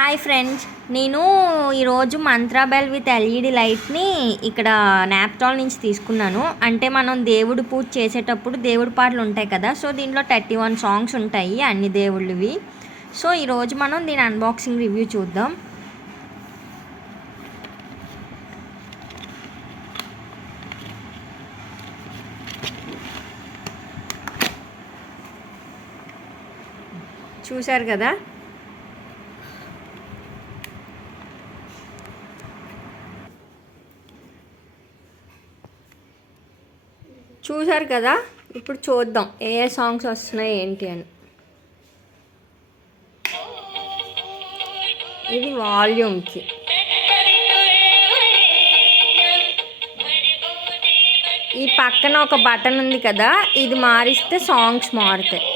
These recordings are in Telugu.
హాయ్ ఫ్రెండ్స్, నేను ఈరోజు మంత్రా బెల్ విత్ ఎల్ఈడి లైట్ని ఇక్కడ నాప్టాల్ నుంచి తీసుకున్నాను. అంటే మనం దేవుడు పూజ చేసేటప్పుడు దేవుడి పాటలు ఉంటాయి కదా. సో దీంట్లో 31 సాంగ్స్ ఉంటాయి, అన్ని దేవుళ్ళవి. సో ఈరోజు మనం దీని అన్బాక్సింగ్ రివ్యూ చూద్దాం. చూశారు కదా, ఇప్పుడు చూద్దాం ఏ సాంగ్స్ వస్తున్నాయి ఏంటి అని. ఇది వాల్యూమ్కి. ఈ పక్కన ఒక బటన్ ఉంది కదా, ఇది మారిస్తే సాంగ్స్ మారుతాయి.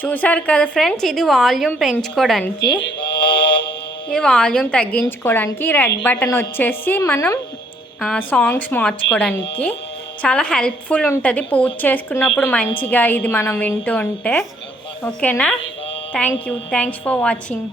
చూసారు కదా ఫ్రెండ్స్, ఇది వాల్యూమ్ పెంచుకోవడానికి, ఈ వాల్యూమ్ తగ్గించుకోవడానికి. రెడ్ బటన్ వచ్చేసి మనం సాంగ్స్ మార్చుకోవడానికి చాలా హెల్ప్ఫుల్ ఉంటుంది పూజ చేసుకున్నప్పుడు మంచిగా ఇది మనం వింటూ ఉంటే. ఓకేనా? Thanks for watching.